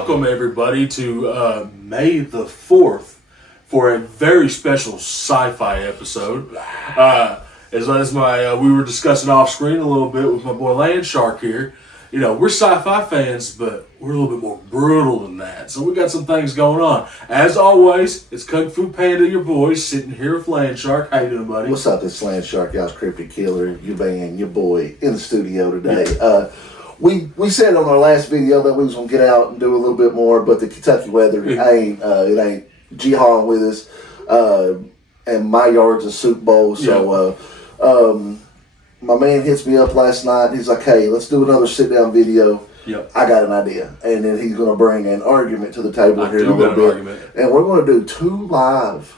welcome everybody to May the 4th for a very special sci-fi episode. We were discussing off screen a little bit with my boy Land Shark here. You know, we're sci-fi fans, but we're a little bit more brutal than that. So we got some things going on. As always, it's Kung Fu Panda, your boy, sitting here with Land Shark. How you doing, buddy? What's up? It's Land Shark, y'all's cryptic killer, your band, your boy, in the studio today. Yeah. We said on our last video that we was gonna get out and do a little bit more, but the Kentucky weather ain't jihading with us. And my yard's a soup bowl, so my man hits me up last night. And he's like, "Hey, let's do another sit-down video." Yep. I got an idea, and then he's gonna bring an argument to the table here in a little bit, and we're gonna do 2 live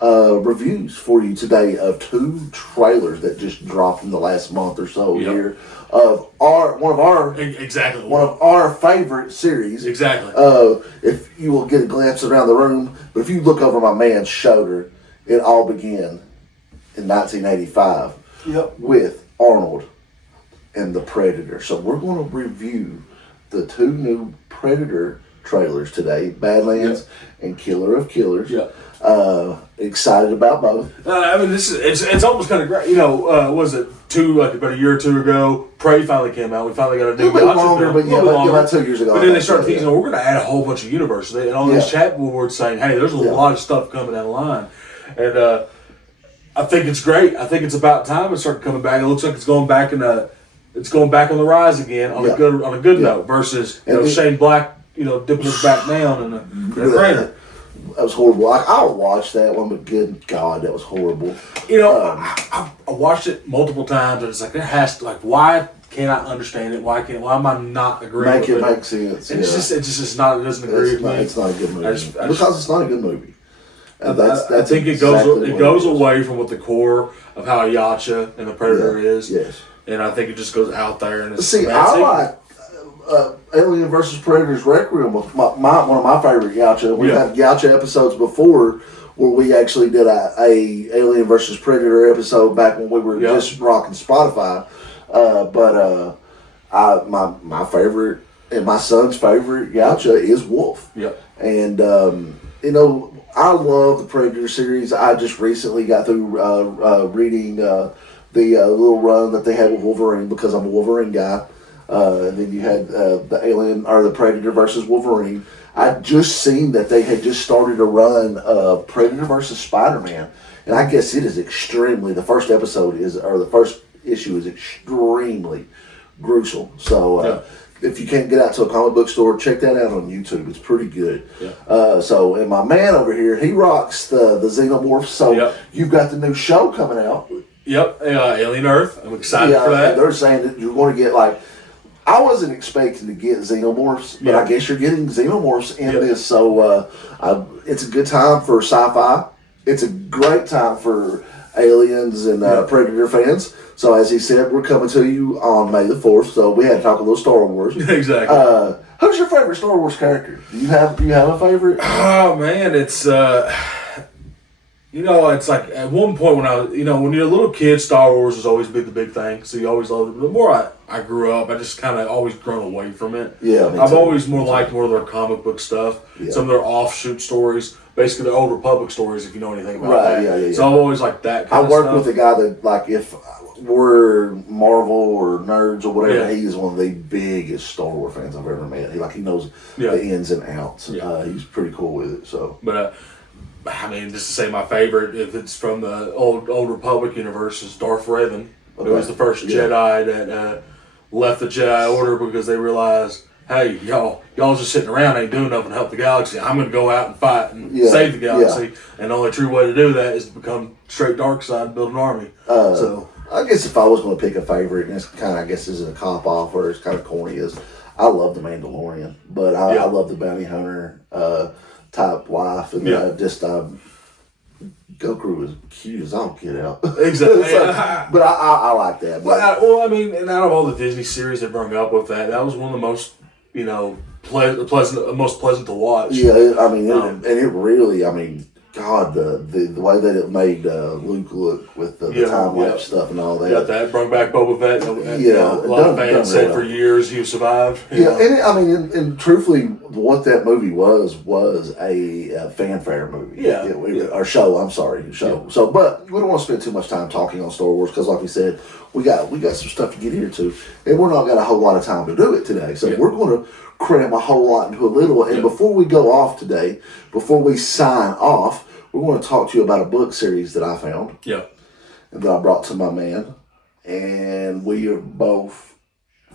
reviews for you today of 2 trailers that just dropped in the last month or so here of one of our favorite series. Exactly. If you will get a glimpse around the room, but if you look over my man's shoulder, it all began in 1985 with Arnold and the Predator. So we're going to review the 2 new Predator trailers today, Badlands and Killer of Killers. Excited about both. I mean, it's almost kind of great. You know, was it about a year or 2 ago? Prey finally came out. We finally got a new longer, but about 2 years ago. But then they started teasing, we're going to add a whole bunch of universes. And all these chat boards saying, hey, there's a lot of stuff coming down the line. And I think it's great. I think it's about time it started coming back. It looks like it's going back on the rise again on a good note versus Shane Black, dipping his back down in a crater. That was horrible. I'll watch that one, but good God, that was horrible. I watched it multiple times, and it's like there has to why can't I understand it? Why am I not agreeing with it? Make sense. And it's not. It doesn't agree with me. It's not a good movie because it's not a good movie. I think it goes away from what the core of how Yacha and the Predator is. Yes. And I think it just goes out there and it's. See, I like Alien vs. Predator's Requiem was one of my favorite Yacha. We've had Yacha episodes before where we actually did a Alien vs. Predator episode back when we were just rocking Spotify. My favorite and my son's favorite Yacha is Wolf. Yep. And I love the Predator series. I just recently got through reading the little run that they had with Wolverine because I'm a Wolverine guy. And then you had the Alien or the Predator versus Wolverine. I just seen that they had just started a run of Predator versus Spider-Man, and I guess it is extremely. The first issue is extremely gruesome. So if you can't get out to a comic book store, check that out on YouTube. It's pretty good. And my man over here, he rocks the Xenomorphs. So you've got the new show coming out. Yep, Alien Earth. I'm excited for that. They're saying that you're going to get I wasn't expecting to get Xenomorphs, but I guess you're getting Xenomorphs in this. So it's a good time for sci-fi. It's a great time for Aliens and Predator fans. So as he said, we're coming to you on May the 4th. So we had to talk a little Star Wars. Exactly. Who's your favorite Star Wars character? Do you have a favorite? Oh man, it's it's like at one point when when you're a little kid, Star Wars has always been the big thing. So you always loved it. But the more I grew up, I just kind of always grown away from it. Yeah, I've always liked more of their comic book stuff. Yeah. Some of their offshoot stories, basically the Old Republic stories, if you know anything about that. Yeah. So I've always liked that kind of stuff. I work with a guy that if we're Marvel or nerds or whatever, he is one of the biggest Star Wars fans I've ever met. He knows the ins and outs. Yeah. He's pretty cool with it. So, but. I mean, just to say my favorite, if it's from the old Republic universe, is Darth Revan. Okay. It was the first Jedi that left the Jedi Order because they realized, hey, y'all just sitting around ain't doing nothing to help the galaxy. I'm going to go out and fight and save the galaxy. Yeah. And the only true way to do that is to become straight dark side and build an army. So I guess if I was going to pick a favorite, and it's kind of, I guess this is a cop-off where it's kind of corny, is I love the Mandalorian, but I love the bounty hunter type life, and Goku is cute as all get out. Exactly. But I like that. And out of all the Disney series that brought up with that was one of the most, most pleasant to watch. Yeah, I mean, it really, God, the way that it made Luke look with the time lapse stuff and all that. Got that. Brought back Boba Fett. And, yeah, a lot of fans said for years he survived. Yeah, and truthfully, what that movie was a fanfare movie. Yeah. Or show. I'm sorry, show. Yeah. So, but we don't want to spend too much time talking on Star Wars because, like we said, we got some stuff to get here to, and we're not got a whole lot of time to do it today. So we're going to cram a whole lot into a little. And before we go off today, before we sign off, we're going to talk to you about a book series that I found. Yeah. And that I brought to my man. And we are both...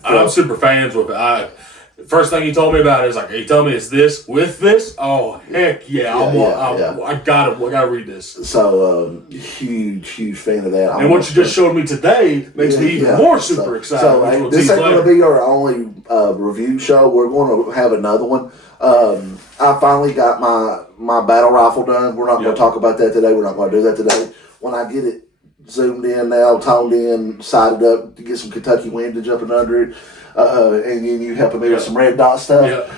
I'm super fans with it. First thing he told me about it is like, he told me it's this with this. Oh, heck yeah. I gotta read this. So, huge fan of that. And what you just showed me today makes me even more super excited. So, this ain't going to be our only review show. We're going to have another one. I finally got my battle rifle done. We're not going to talk about that today. We're not going to do that today. When I get it zoomed in now, toned in, sighted up to get some Kentucky windage up and under it, and then you helping me with some red dot stuff.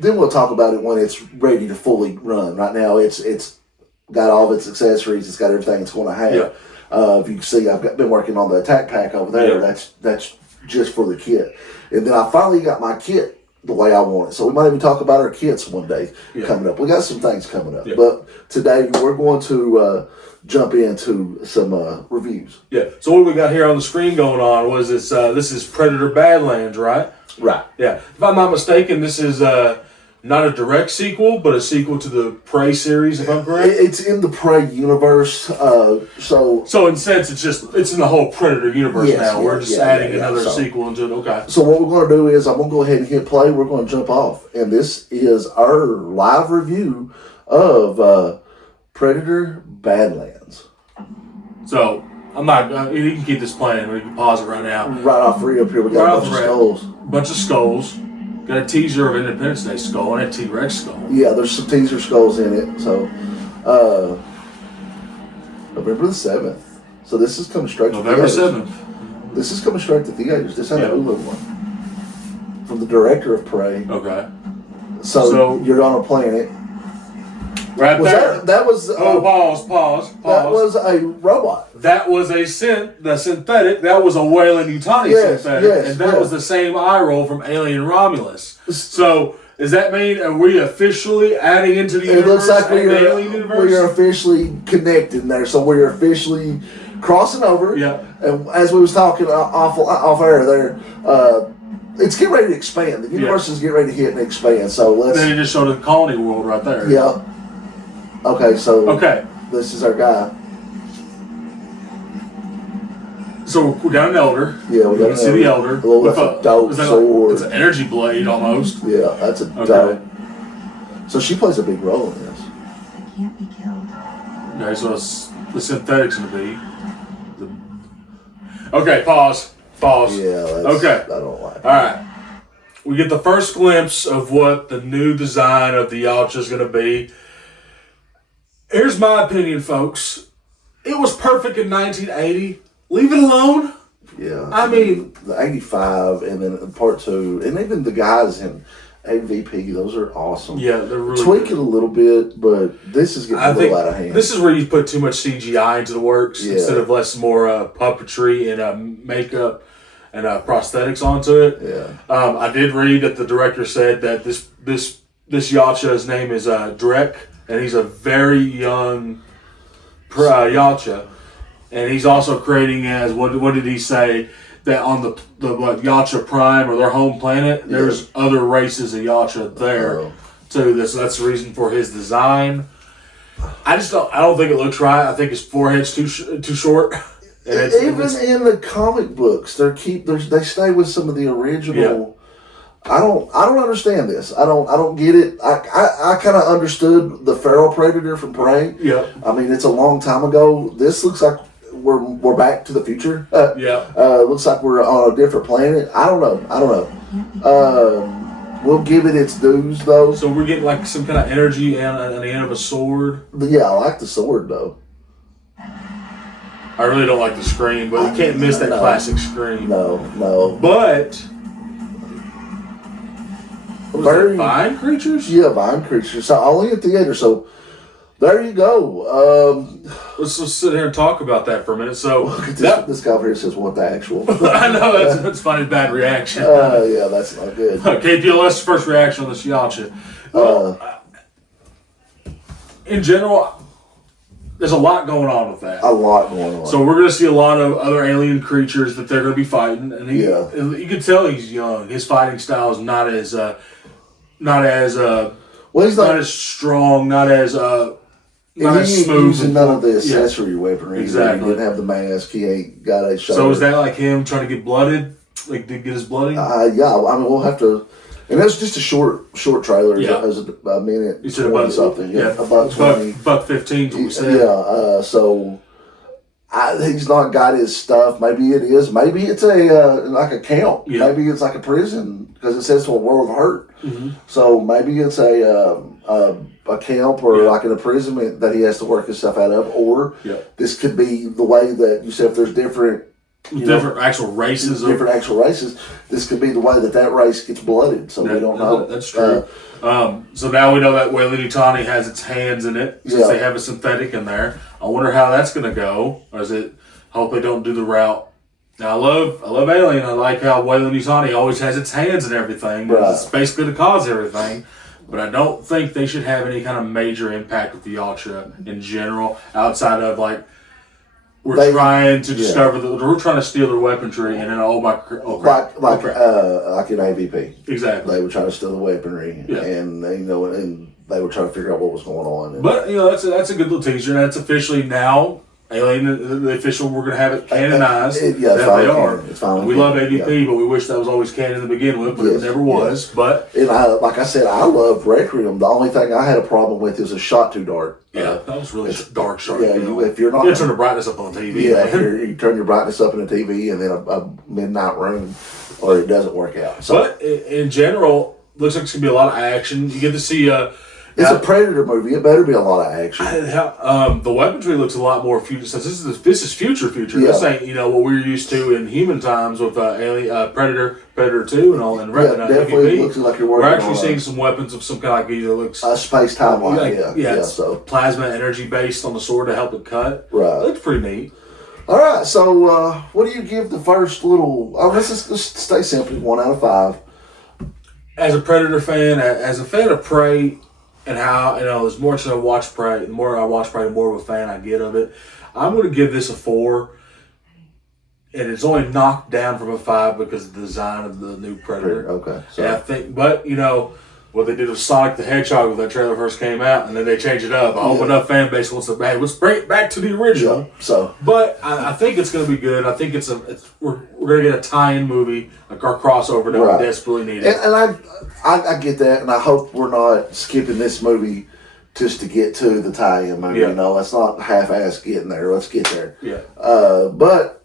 Then we'll talk about it when it's ready to fully run. Right now, it's got all of its accessories. It's got everything it's going to have. If you can see, I've been working on the attack pack over there. That's just for the kit. And then I finally got my kit the way I want it. So we might even talk about our kits one day coming up. We got some things coming up. But today we're going to jump into some reviews. Yeah. So what we got here on the screen going on was this is Predator Badlands, right? Right. Yeah. If I'm not mistaken, this is not a direct sequel, but a sequel to the Prey series, if I'm correct? It's in the Prey universe. So in a sense, it's in the whole Predator universe now. We're just adding another sequel into it. Okay. So what we're going to do is I'm going to go ahead and hit play. We're going to jump off. And this is our live review of Predator Badlands. So I'm not. You can keep this playing. We can pause it right now. Right off free up here, we got a bunch of skulls. Bunch of skulls. Got a teaser of Independence Day skull and a T-Rex skull. Yeah, there's some teaser skulls in it. So, November the 7th. So this is coming straight to theaters. November 7th. This is coming straight to theaters. This ain't a Hulu one. From the director of Prey. Okay. So you're on a planet. Right there. That was... pause. That was a robot. That was the synthetic. That was a Weyland Yutani synthetic. And that was the same eye roll from Alien Romulus. So, does that mean are we officially adding into the universe? It looks like we are officially connected there. So we're officially crossing over. Yeah. And as we was talking off air there, it's getting ready to expand. The universe is getting ready to hit and expand. So let's... Then you just showed the colony world right there. Yeah. Okay, so this is our guy. So we got an elder. Yeah, we got can see the elder. That's a dope sword. It's an energy blade almost. Yeah, that's a dope. So she plays a big role in this. They can't be killed. Okay, so it's the synthetic's gonna be. Okay, pause. Yeah, okay. I don't like it. All right. We get the first glimpse of what the new design of the Yacha is gonna be. Here's my opinion, folks. It was perfect in 1980. Leave it alone. Yeah. I mean... The 85 and then part 2. And even the guys in AVP, those are awesome. Yeah, they're really Tweak good. it a little bit, but this is getting a little out of hand. This is where you put too much CGI into the works instead of more puppetry and makeup and prosthetics onto it. Yeah. I did read that the director said that this Yacha's name is Drek. And he's a very young Yacha. And he's also creating as, what did he say? That on the Yacha Prime or their home planet, there's other races of Yacha there too. So that's the reason for his design. I don't think it looks right. I think his forehead's too short. Even in the comic books, they stay with some of the original. Yeah. I don't understand this. I don't get it. I kind of understood the feral predator from Prey. Yeah. I mean, it's a long time ago. This looks like we're back to the future. Looks like we're on a different planet. I don't know. We'll give it its dues though. So we're getting like some kind of energy on the end of a sword. But yeah, I like the sword though. I really don't like the scream, but you can't miss that classic scream. No. But. Vine creatures? Yeah, vine creatures. So only in theater. So There you go. Let's just sit here and talk about that for a minute. So This guy over here says, "What the actual?" I know that's funny, bad reaction. Yeah, that's not good. KPLS first reaction on this Yacha. In general, there's a lot going on with that. A lot going on. So we're going to see a lot of other alien creatures that they're going to be fighting, and you can tell he's young. His fighting style is not as he's not as strong, not as smooth. Using none of the accessory weaponry. Exactly. He didn't have the mask. He ain't got a shoulder. So is that like him trying to get blooded? Like to get his bloody? Yeah. I mean, we'll have to. And that's just a short trailer. Yeah. It was a minute. You said about something. Yeah, about 20. Buck 15. What we said. Yeah. So he's not got his stuff. Maybe it is. Maybe it's like a camp. Yeah. Maybe it's like a prison because it says to a world of hurt. Mm-hmm. So maybe it's a camp or like an imprisonment that he has to work his stuff out of. Or this could be the way that you said if there's different actual races. This could be the way that race gets blooded. So we don't know. That's true. So now we know that Weyland-Yutani has its hands in it since they have a synthetic in there. I wonder how that's going to go. Or is it? I hope they don't do the route. Now I love Alien. I like how Weyland-Yutani always has its hands in everything. Right. It's basically the cause of everything. But I don't think they should have any kind of major impact with the Yacha in general, outside of like. We're trying to discover we're trying to steal their weaponry, and then like in AVP. Exactly. They were trying to steal the weaponry, and they were trying to figure out what was going on. But that's a good little teaser. And that's officially now Alien, the official. We're going to have it canonized. That they are. We love AVP, but we wish that was always canon to begin with, but it never was. But like I said, I love Requiem. The only thing I had a problem with is a shot too dark. Yeah, that was really dark shot. Yeah, if you're not, you turn the brightness up on the TV. Yeah, you turn your brightness up in the TV, and then a midnight room, or it doesn't work out. So, but in general, looks like it's gonna be a lot of action. You get to see. It's a Predator movie. It better be a lot of action. The weaponry looks a lot more future. Since this is future. Yeah. This ain't what we're used to in human times with Predator 2 and all. And definitely looks like you're working. We're actually seeing some weapons of some kind of either looks space timeline. So plasma energy based on the sword to help it cut. Right, it looks pretty neat. All right, so what do you give the first little? Let's just stay simple. 1 out of 5. As a Predator fan, as a fan of Prey. And how, as much as I watch Prey, the more I watch Prey, the more of a fan I get of it. I'm going to give this a 4. And it's only knocked down from a 5 because of the design of the new Predator. Okay. So I think, but, what they did with Sonic the Hedgehog when that trailer first came out, and then they changed it up. I hope enough fan base wants to, hey, let's bring it back to the original. Yeah, so. But I think it's going to be good. I think we're going to get a tie-in movie, like our crossover that we desperately need. And I get that, and I hope we're not skipping this movie just to get to the tie-in movie. Yeah. Let's not half-ass getting there. Let's get there. Yeah. But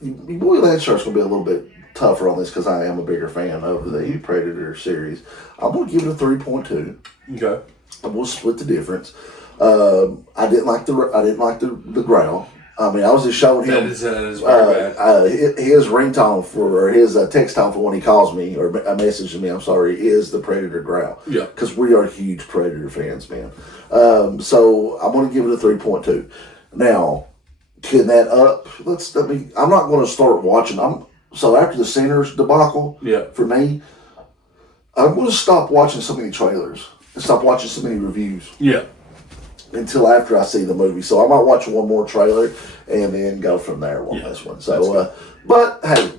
Boy Landshark's going to be a little bit tougher on this because I am a bigger fan of the Predator series. I'm going to give it a 3.2. Okay. And we'll split the difference. I didn't like the growl. I mean, I was just showing him that is very bad. His ringtone or his text tone for when he calls me or messages me, I'm sorry, is the Predator growl. Yeah. Because we are huge Predator fans, man. So I'm going to give it a 3.2. Now, can that up? I'm not going to start watching. So after the Sinners debacle, for me, I'm going to stop watching so many trailers and stop watching so many reviews. Yeah. Until after I see the movie. So I might watch one more trailer and then go from there on this one. So, but hey,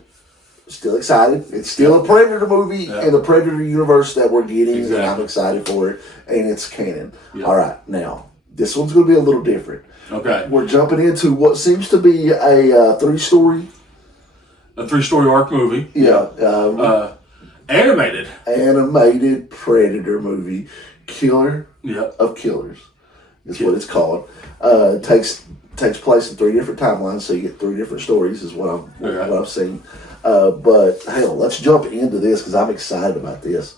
still excited. It's still a Predator movie in the Predator universe that we're getting, and I'm excited for it, and it's canon. Yeah. All right, now, this one's going to be a little different. Okay. We're jumping into what seems to be a three-story arc movie. Yeah. Animated Predator movie. Killer of Killers is what it's called. Takes place in 3 different timelines, so you get 3 different stories is what I've seen. But hell, let's jump into this because I'm excited about this.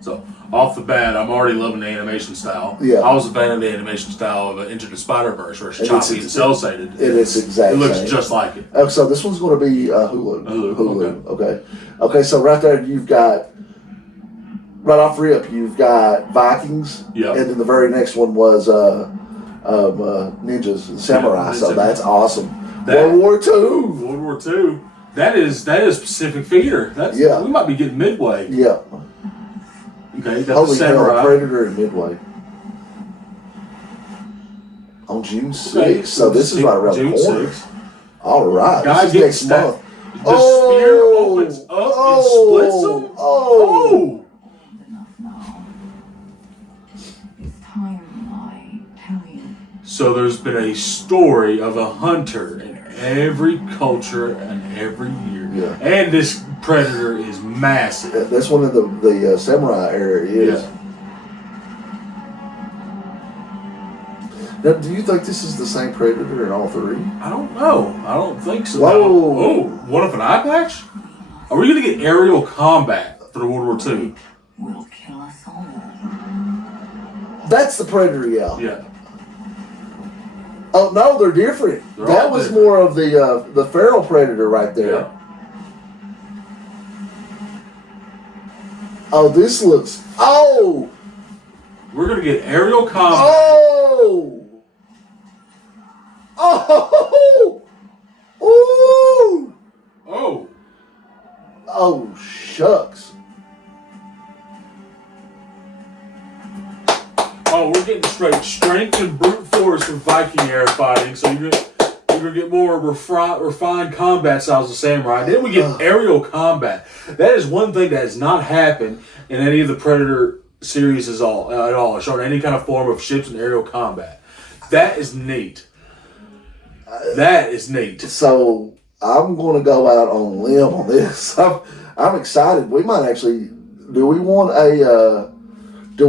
So off the bat, I'm already loving the animation style. Yeah. I was a fan of the animation style of Into the Spider-Verse, where it's choppy and cell-shaded. And it's exactly. It looks just like it. So this one's going to be Hulu. Okay. So right there, you've got right off rip, you've got Vikings. Yeah. And then the very next one was ninjas, samurai. So ninja. that's awesome. That- World War II. World War II. That is Pacific Theater. That's we might be getting Midway. Yeah. Okay, you got Holy the Samurai. hell, Predator and Midway. On June 6th. So this is right around June the corner. 6th. All right. Guy This is gets next month. The spear opens up and splits them. Oh. It's time I tell you. So there's been a story of a hunter in every culture and every year. Yeah. And this predator is massive. That's one of the samurai era is. Yeah. Now, do you think this is the same predator in all three? I don't know. I don't think so. Whoa. Oh, one of an eye patch? Are we going to get aerial combat for World War II? Will kill us all. That's the predator, yeah. Yeah. Oh no, they're different. They're That all was different. more of the feral predator right there. Yeah. Oh, this looks. Oh. We're going to get aerial combat. Oh. Oh. Ooh. Oh. Oh, shucks. Oh, we're getting strength and brute force with Viking era fighting, so you're gonna get more refined combat styles of samurai. Then we get aerial combat. That is one thing that has not happened in any of the Predator series at all. Showing any kind of form of ships and aerial combat. That is neat. That is neat. So I'm going to go out on a limb on this. I'm excited. We might actually. Do we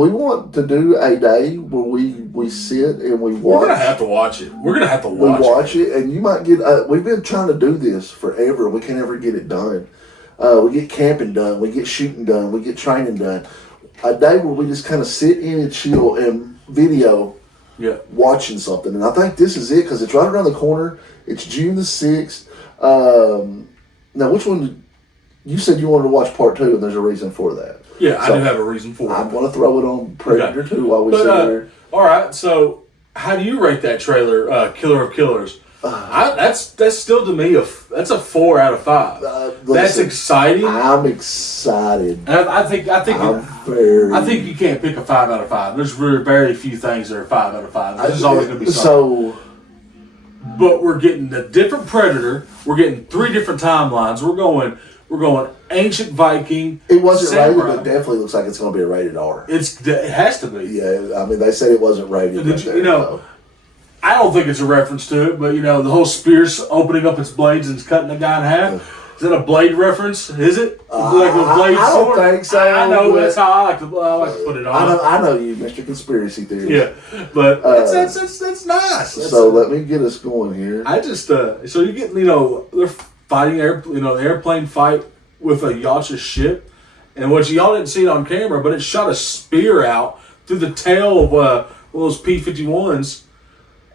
want to do a day where we sit and we watch? We're gonna have to watch it. We're gonna have to We watch watch it, and you might get. We've been trying to do this forever. We can't ever get it done. We get camping done. We get shooting done. We get training done. A day where we just kind of sit in and chill and video Yeah. watching something. And I think this is it because it's right around the corner. It's June the 6th. Now, which one? You said you wanted to watch part 2, and there's a reason for that. Yeah, I So, do have a reason for it. I'm going to throw it on Predator 2 while we sit there. All right, so how do you rate that trailer, Killer of Killers? That's still to me that's a 4 out of 5. That's Listen, exciting. I'm excited. And I think I'm you can't pick a 5 out of 5. There's very few things that are 5 out of 5. There's always going to be something. So, But we're getting a different Predator. We're getting 3 different timelines. We're going ancient Viking. it wasn't samurai. rated, but definitely looks like it's going to be a rated R. It has to be. Yeah, I mean, they said it wasn't rated. Did you know? I don't think it's a reference to it, but the whole spear's opening up its blades and it's cutting the guy in half. Is that a blade reference? Is it? Like a blade I don't sword? think so. I know, but but that's how I like to put it on. I know you, Mr. Conspiracy Theorist. Yeah, but that's nice. So let me get us going here. I just so you get they're fighting the airplane fight with a Yacht's ship, and what y'all didn't see it on camera, but it shot a spear out through the tail of one of those P-51s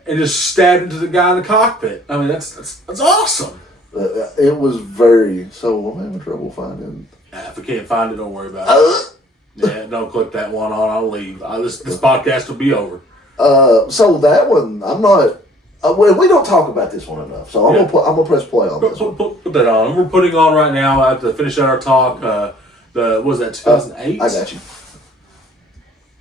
and just stabbed into the guy in the cockpit. I mean, that's awesome. It was very. So I'm having trouble finding. If we can't find it, don't worry about it. Yeah, don't click that one on. I'll leave. This podcast will be over. So that one, I'm not. We don't talk about this one enough, so I'm gonna press play on this one. Put that on. We're putting on right now to finish out our talk. What was that, 2008? I got you.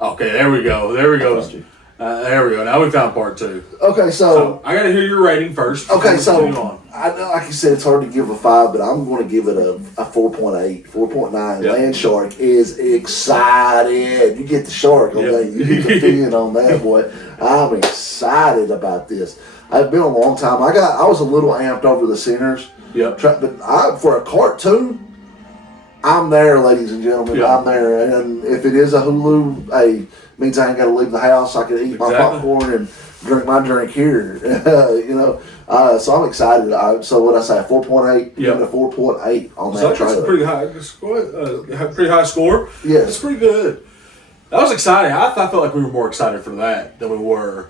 Okay, there we go. There we go. got you. There we go. Now we found part 2. Okay, So I got to hear your rating first. Okay, Let's so continue on. I know, like you said, it's hard to give a 5, but I'm going to give it a 4.8, 4.9. Yep. Land Shark is excited. You get the shark on Yep. that. You get the fin on that, boy. I'm excited about this. It's been a long time. I was a little amped over the Sinners. Yep. But for a cartoon, I'm there, ladies and gentlemen. Yeah. I'm there. And if it is a Hulu, hey, means I ain't got to leave the house. I can eat my popcorn and drink my drink here. So I'm excited. So what I say, 4.8. Yeah. Give it a 4.8 on So that that's trailer. a pretty high score. Pretty high score. Yes. That's pretty good. That was exciting. I felt like we were more excited for that than we were.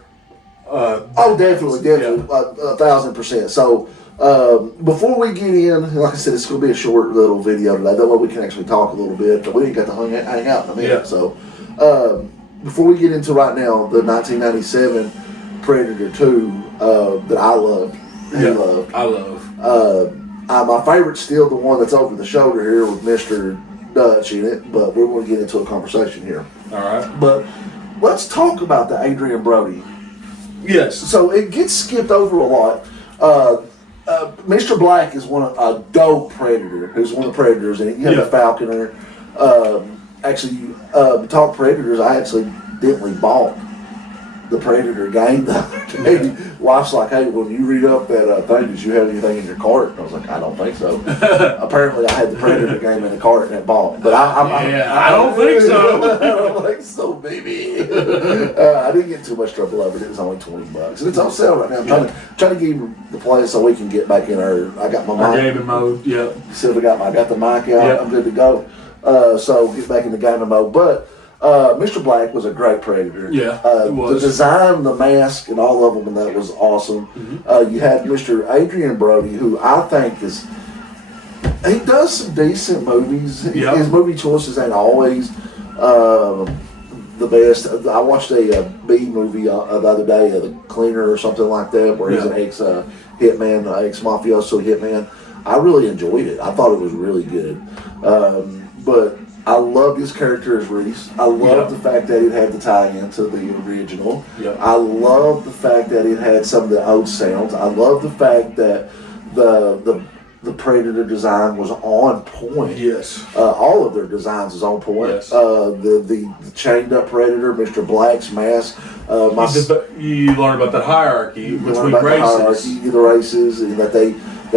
Oh, definitely, 1,000%. So before we get in, like I said, it's going to be a short little video today. That way we can actually talk a little bit. But we ain't got to hang out in a minute. Yeah. So before we get into right now, the 1997 Predator 2 that I loved. He loved. I love. My favorite's still the one that's over the shoulder here with Mr. Dutch in it, but we're going to get into a conversation here. All right. But let's talk about the Adrian Brody. Yes. So it gets skipped over a lot. Mr. Black is a dope Predator, who's one of the Predators in it. You have the Falconer. Talk Predators, I accidentally bought the Predator game the other day. Wife's like, hey, when you read up that thing, did you have anything in your cart? And I was like, I don't think so. Apparently, I had the Predator game in the cart and it bought. But I don't think so. I don't think so, baby. I didn't get too much trouble over it. It was only $20. And it's on sale right now. I'm trying to give you the play so we can get back in I got my mic. Gaming mode, yeah. So I got the mic out. I'm good to go. So get back in the gaming mode. But Mr. Black was a great Predator. Yeah, it was. The design, the mask, and all of them, and that was awesome. Mm-hmm. You had Mr. Adrian Brody, who I think he does some decent movies. Yep. His movie choices ain't always the best. I watched a B movie the other day, The Cleaner or something like that, where he's an ex-hitman, ex-mafioso hitman. I really enjoyed it. I thought it was really good. But I loved his character as Reese. I loved the fact that it had the tie-in to the original. Yep. I loved the fact that it had some of the old sounds. I loved the fact that the Predator design was on point. Yes. All of their designs is on point. Yes. The chained up Predator, Mr. Black's mask. You learn about the hierarchy between races. The races, and that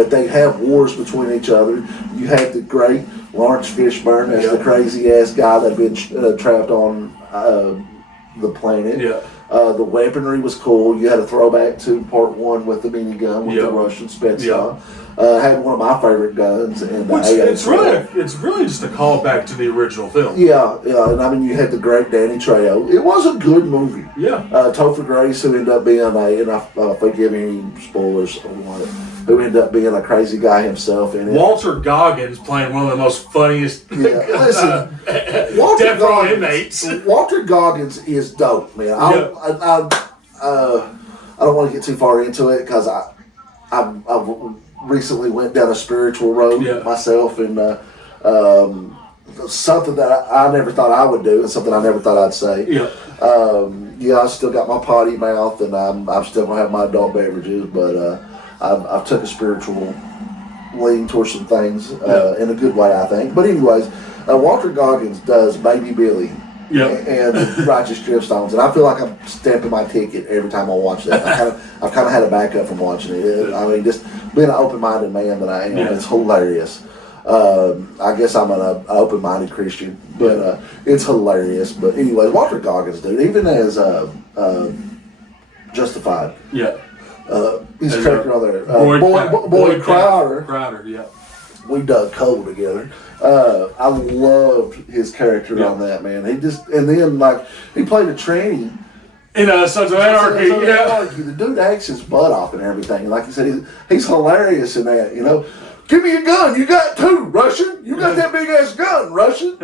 they have wars between each other. You had the great Lawrence Fishburne as the crazy ass guy that had been trapped on the planet. Yeah. The weaponry was cool. You had a throwback to part 1 with the minigun with the Russian Spetsnaz. Had one of my favorite guns, and it's really just a callback to the original film. Yeah, and I mean you had the great Danny Trejo. It was a good movie. Yeah. Topher Grace, who ended up being and I forgive any spoilers who ended up being a crazy guy himself in it. Walter Goggins playing one of the most funniest Walter inmates. Walter Goggins is dope, man. I don't want to get too far into it because I've recently went down a spiritual road myself, and something that I never thought I would do and something I never thought I'd say. I still got my potty mouth, and I'm still gonna have my adult beverages, but I've took a spiritual lean towards some things in a good way, I think. But anyways, Walter Goggins does Baby Billy and the Righteous Driftstones, and I feel like I'm stamping my ticket every time I watch that. I've kind of had a backup from watching it. I mean, just being an open-minded man that I am, it's hilarious. I guess I'm an open-minded Christian, but it's hilarious. But anyway, Walter Goggins, dude, even as Justified. Yeah. His character on there, Boyd Crowder. We dug coal together. I loved his character on that, man. And then he played a tranny in Sons of Anarchy. The dude acts his butt off and everything. Like you said, he's hilarious in that. You know, give me a gun. You got 2, Russian. You got that big ass gun, Russian.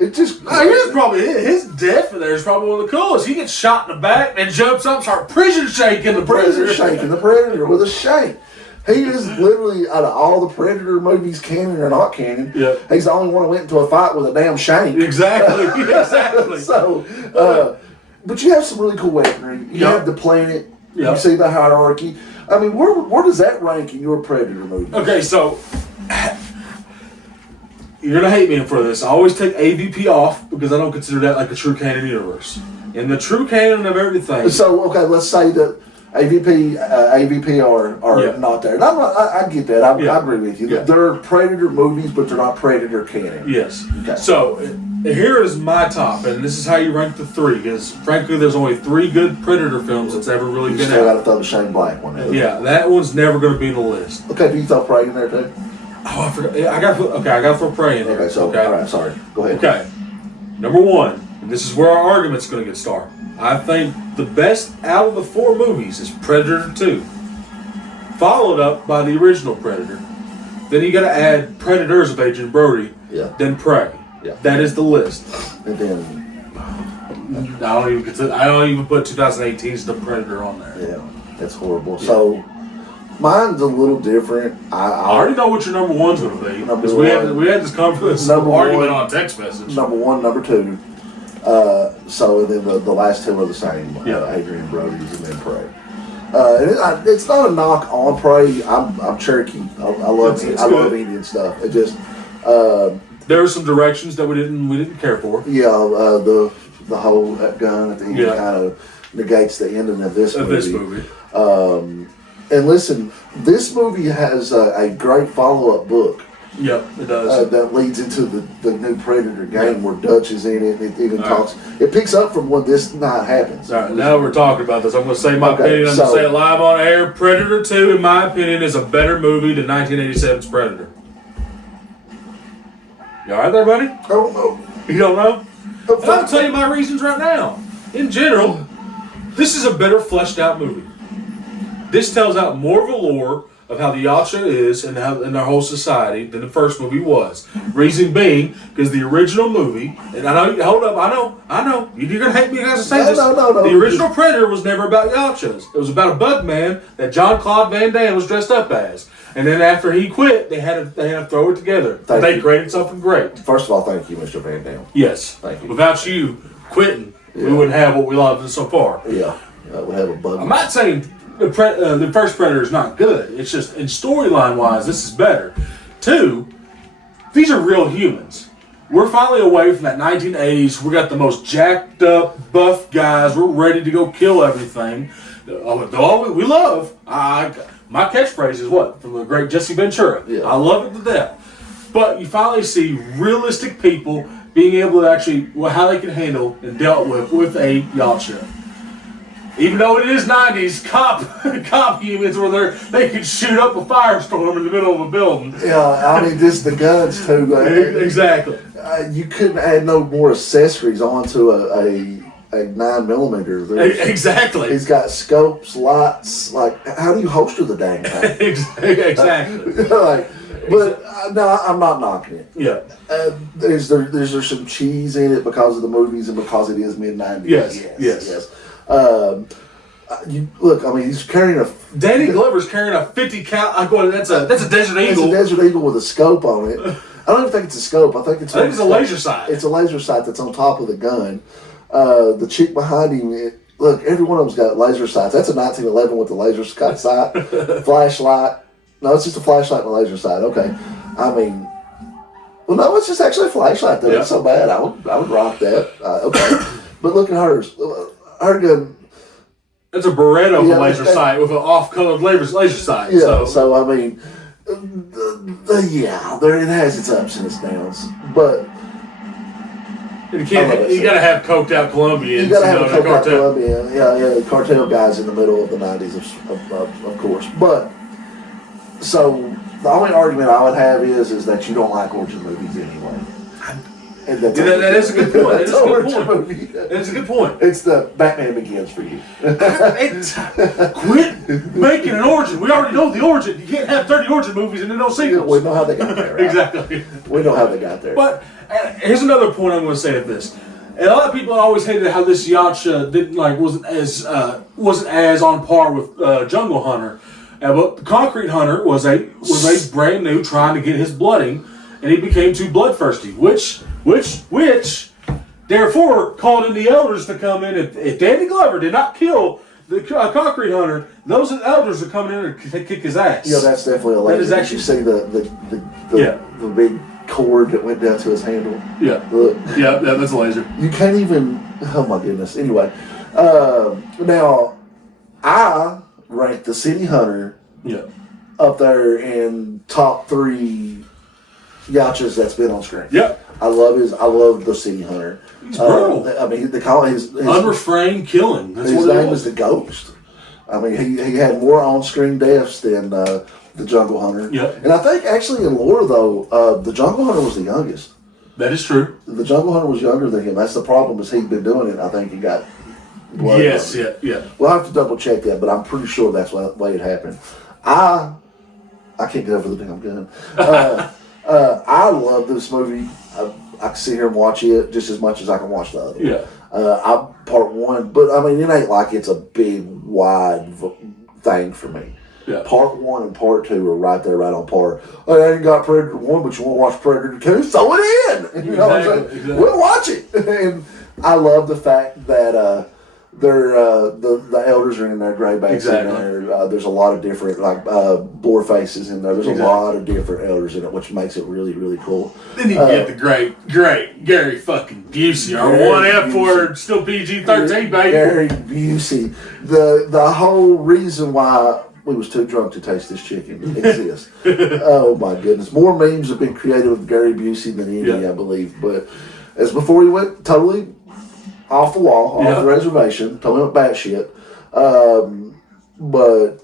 It just his death in there is probably one of the coolest. He gets shot in the back and jumps up, starts prison shaking the Predator with a shake. He is literally, out of all the Predator movies, canon or not canon, he's the only one who went into a fight with a damn shank. Exactly. So, but you have some really cool weaponry. You have the planet. You see the hierarchy. I mean, where does that rank in your Predator movie? Okay, so you're going to hate me for this. I always take AVP off because I don't consider that like a true canon universe. In the true canon of everything. So, okay, let's say that AVP are not there. And I get that. I agree with you. They're Predator movies, but they're not Predator canon. Yes. Okay. So, here is my top, and this is how you rank the 3, because frankly, there's only 3 good Predator films that's ever really been out. You still got to throw the Shane Black one in. Yeah, that one's never going to be in the list. Okay, do you throw Prey in there too? Oh, I forgot. I got to throw Prey in there. Okay, so, all right, sorry. Go ahead. Okay. Number 1, and this is where our argument's going to get started. I think the best out of the 4 movies is Predator 2, followed up by the original Predator. Then you got to add Predators of Adrian Brody, then Prey. Yeah. That is the list. And then I don't even put 2018's The Predator on there. Yeah, that's horrible. So mine's a little different. I already know what your number one's going to be because we had this argument on text message. Number one, number two. So and then the last two are the same. Adrian Brody's and then Prey. It's not a knock on Prey. I'm Cherokee. I love Indian stuff. It just there were some directions that we didn't care for. Yeah, the whole gun at the end kind of negates the ending of this movie. And listen, this movie has a great follow-up book. Yep, it does. That leads into the new Predator game where Dutch is in it. And it even talks. It picks up from when this night happens. All right, now we're talking about this. I'm going to say my opinion. I'm going to say it live on air. Predator 2, in my opinion, is a better movie than 1987's Predator. You all right there, buddy? I don't know. You don't know? And I'll tell you my reasons right now. In general, this is a better fleshed out movie. This tells out more of a lore of how the Yacha is and their whole society than the first movie was. Reason being, because the original movie, and I know, hold up, I know, you're going to hate me because I say this. No. The original Predator was never about Yachas. It was about a bug man that Jean-Claude Van Damme was dressed up as. And then after he quit, they had to throw it together. They created something great. First of all, thank you, Mr. Van Damme. Yes. Thank you. Without you quitting, we wouldn't have what we love so far. Yeah, we have a bug. I'm not saying the first Predator is not good. It's just, in storyline wise, this is better. 2, these are real humans. We're finally away from that 1980s. We got the most jacked up, buff guys. We're ready to go kill everything. We love. My catchphrase is what? From the great Jesse Ventura. Yeah. I love it to death. But you finally see realistic people being able to actually, how they can handle and dealt with a Yacha. Even though it is 90s, cop humans where they can shoot up a firestorm in the middle of a building. Yeah, I mean, just the guns too. Exactly. You couldn't add no more accessories onto a 9mm. Exactly. He's got scopes, lights. Like, how do you holster the dang thing? Exactly. No, I'm not knocking it. Yeah. There's some cheese in it because of the movies and because it is mid-90s. Yes. Look, I mean, he's carrying a... Danny Glover's carrying a 50 cal... That's a Desert Eagle. It's a Desert Eagle with a scope on it. I don't even think it's a scope. I think it's a laser sight. It's a laser sight that's on top of the gun. The chick behind him... Look, every one of them's got laser sights. That's a 1911 with the laser sight. Flashlight. No, it's just a flashlight and a laser sight. Okay. I mean... Well, no, it's just actually a flashlight, though. Yeah. It's so bad. I would rock that. Okay. But look at hers. Her gun... It's a Beretta with a laser sight with an off-colored laser sight. Yeah, so I mean... it has its ups and its downs. But... You got to have coked out Colombians. You got to have a coked out Colombian. Yeah, cartel guys in the middle of the 90s, of course. But... So, the only argument I would have is that you don't like origin movies anyway. That is a good point. That's a good point. It's the Batman Begins for you. Quit making an origin. We already know the origin. You can't have 30 origin movies and then no sequels. We know how they got there. Right? Exactly. We know how they got there. But here's another point I'm going to say at this. And a lot of people always hated how this Yacha wasn't as on par with Jungle Hunter. But the Concrete Hunter was a brand new trying to get his blooding, and he became too bloodthirsty, which therefore called in the elders to come in. If Danny Glover did not kill the Concrete Hunter, those elders are coming in and kick his ass. Yeah, that's definitely a laser. Did you see the big cord that went down to his handle? Yeah. Look. Yeah, that's a laser. You can't even... Oh, my goodness. Anyway. Now, I rank the City Hunter up there in top 3 Yachas that's been on screen. Yep. I love the City Hunter. He's brutal. I mean, they call his unrestrained killing. That's his name is the Ghost. I mean, he had more on-screen deaths than the Jungle Hunter. Yep. And I think actually in lore though, the Jungle Hunter was the youngest. That is true. The Jungle Hunter was younger than him. That's the problem. Is he'd been doing it. I think he got blood. Yes. Yeah. We'll have to double check that, but I'm pretty sure that's the way it happened. I can't get over the damn gun. I love this movie. I can sit here and watch it just as much as I can watch the other. Yeah. I'm part one, but I mean, it ain't like it's a big, wide thing for me. Yeah. Part 1 and part 2 are right there, right on par. Oh, I ain't got Predator 1, but you want to watch Predator 2? Throw it in! You know what I'm saying? Exactly. We'll watch it. And I love the fact that they're the elders are in there, Greybacks in there. There's a lot of different, like, boar faces in there. There's a lot of different elders in it, which makes it really, really cool. Then you get the great Gary fucking Busey, our 1F word, still PG-13, baby. Gary Busey. The whole reason why we was too drunk to taste this chicken exists. Oh my goodness. More memes have been created with Gary Busey than any, I believe. But as before he went totally off the wall, off the reservation, totally went batshit. But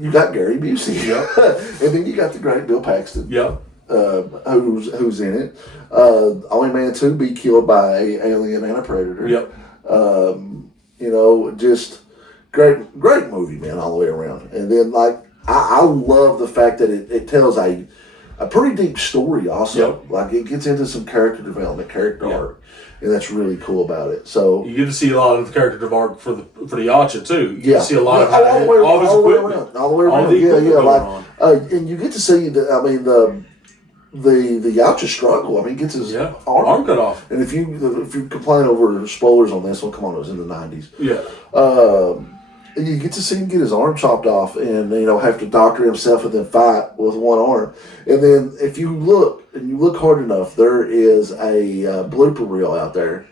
you got Gary Busey. And then you got the great Bill Paxton. Who's in it. Only man to be killed by an alien and a predator. You know, just great movie, man, all the way around. And then, like, I love the fact that it tells a pretty deep story also. Like, it gets into some character development, character arc, and that's really cool about it. So you get to see a lot of the character arc for the Yacha too. You get to see a lot of all the way equipment. All the way around. Like, and you get to see the Yacha struggle. I mean, he gets his arm cut off. And if you complain over spoilers on this one, come on, it was in the 90s. You get to see him get his arm chopped off and, you know, have to doctor himself and then fight with one arm. And then if you look hard enough, there is a blooper reel out there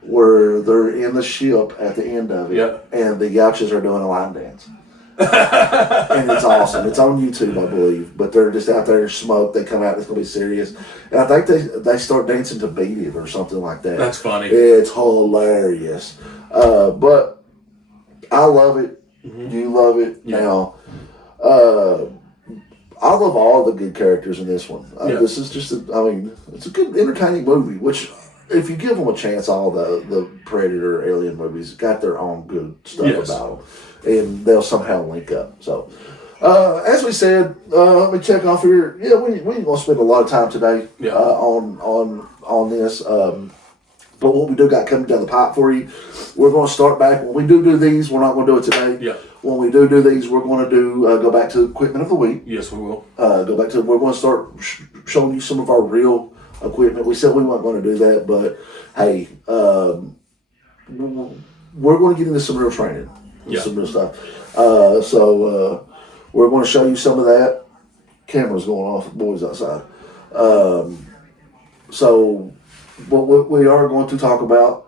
where they're in the ship at the end of it, and the Yachas are doing a line dance. And it's awesome. It's on YouTube, I believe. But they're just out there in smoke. They come out, it's going to be serious. And I think they start dancing to Beat It or something like that. That's funny. It's hilarious. But I love it. You love it. Now, I love all the good characters in this one. This is just, it's a good, entertaining movie, which, if you give them a chance, all the Predator alien movies got their own good stuff about them. And they'll somehow link up. So, as we said, let me check off here. Yeah, we ain't going to spend a lot of time today on this. But what we do got coming down the pipe for you, we're going to start back. When we do these, we're not going to do it today. When we do these, we're going to go back to Equipment of the Week. Yes, we will. We're going to start showing you some of our real equipment. We said we weren't going to do that, but hey, we're going to get into some real training. Some real stuff. So we're going to show you some of that. Camera's going off, boys outside. So what we are going to talk about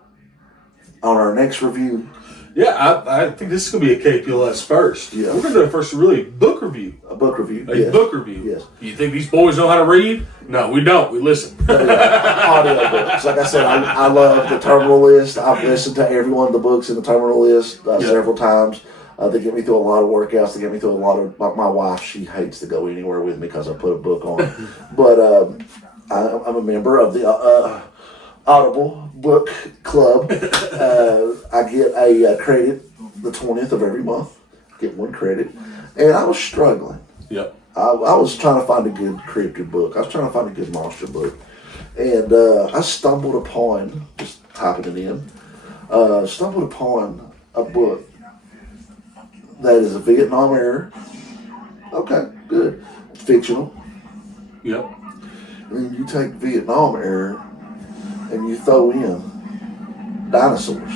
on our next review. I think this is going to be a KPLS first. We're going to do a first really book review. A book review. Book review. Yes. You think these boys know how to read? No, we don't. We listen. Audio books. Like I said, I love the Terminal List. I've listened to every one of the books in the Terminal List several times. They get me through a lot of workouts. They get me through a lot of, like my wife, she hates to go anywhere with me because I put a book on. But I'm a member of the Audible Book Club. I get a credit the 20th of every month. Get one credit. And I was struggling. I was trying to find a good cryptid book. I was trying to find a good monster book. And I stumbled upon, just typing it in, stumbled upon a book that is a Vietnam era. Okay, good. Fictional. And then you take Vietnam era and you throw in dinosaurs.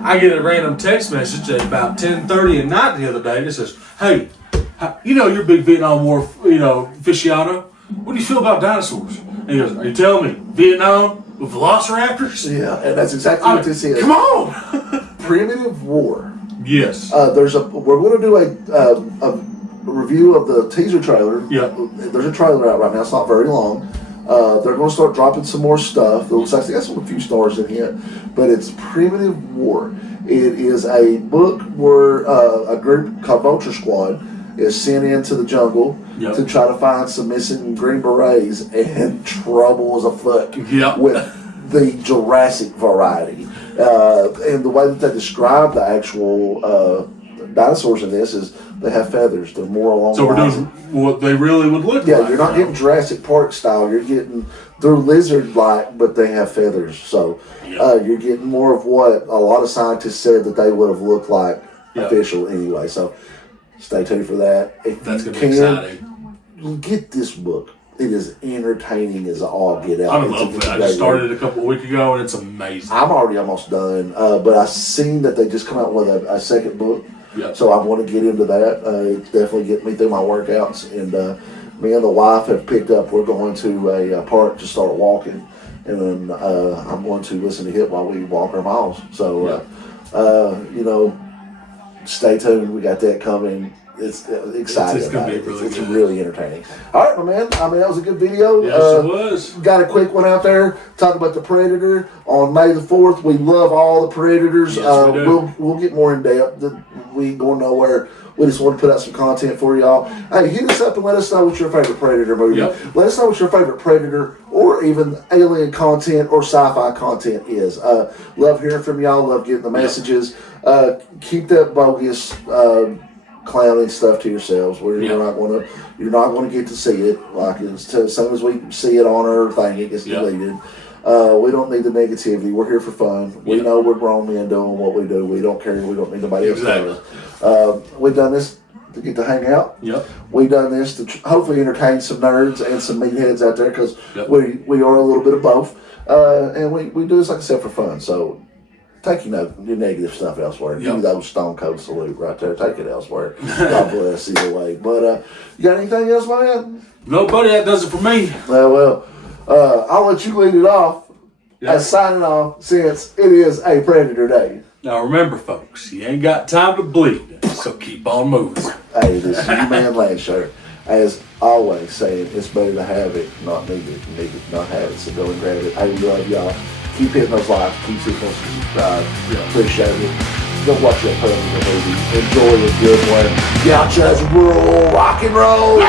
I get a random text message at about 10:30 at night the other day that says, "Hey, you're a big Vietnam War, aficionado. What do you feel about dinosaurs?" And he goes, "Are you telling me Vietnam with velociraptors?" Yeah, and that's exactly what this is. Come on, Primitive War. Yes. We're going to do a review of the teaser trailer. There's a trailer out right now. It's not very long. They're going to start dropping some more stuff. It looks like they got a few stars in here, but it's Primitive War. It is a book where a group called Vulture Squad is sent into the jungle to try to find some missing Green Berets, and trouble is afoot with the Jurassic variety. And the way that they describe the actual dinosaurs in this is they have feathers. They're more along So the we're lines doing what they really would look yeah, like. you're not getting Jurassic Park style. You're getting they're lizard-like, but they have feathers. So you're getting more of what a lot of scientists said that they would have looked like official anyway. So stay tuned for that. If That's you going to be exciting. get this book. It is entertaining as all get out. I'm in love with it. I just started it a couple of weeks ago, and it's amazing. I'm already almost done, but I seen that they just come out with a second book. Yep. So I want to get into that. It's definitely get me through my workouts. And me and the wife have picked up. We're going to a park to start walking, and then I'm going to listen to hip while we walk our miles. So stay tuned. We got that coming. It's exciting. It's gonna be really It's good. really entertaining. All right, my man. I mean, that was a good video. Yes, it was. Got a quick one out there talking about the Predator on May the 4th. We love all the Predators. Yes, we do. We'll get more in depth. We ain't going nowhere. We just want to put out some content for y'all. Hey, hit us up and let us know what your favorite Predator movie. Yep. Let us know what your favorite Predator or even alien content or sci-fi content is. Love hearing from y'all. Love getting the messages. Keep that bogus clowning stuff to yourselves. Where you're not going to get to see it. Like as soon as we see it on our thing, it gets deleted. We don't need the negativity. We're here for fun. We know we're grown men doing what we do. We don't care. We don't need nobody else telling us. We've done this to get to hang out. Yep. We've done this to hopefully entertain some nerds and some meatheads out there because we are a little bit of both. And we do this, like I said, for fun. So take your negative stuff elsewhere. Give you those Stone Cold salute right there. Take it elsewhere. God bless either way. But you got anything else, my man? Nobody, that does it for me. Well, I'll let you lead it off. As signing off since it is a Predator Day. Now remember, folks, you ain't got time to bleed, so keep on moving. Hey, this is your man Landshirt. As always, saying it's better to have it, not need it, need it, not have it. So go and grab it. Hey, we love y'all. Keep hitting those likes. Keep hitting those subscribe. Appreciate it. Go watch that Predator movie. Enjoy a good one. Y'all just roll, rock and roll.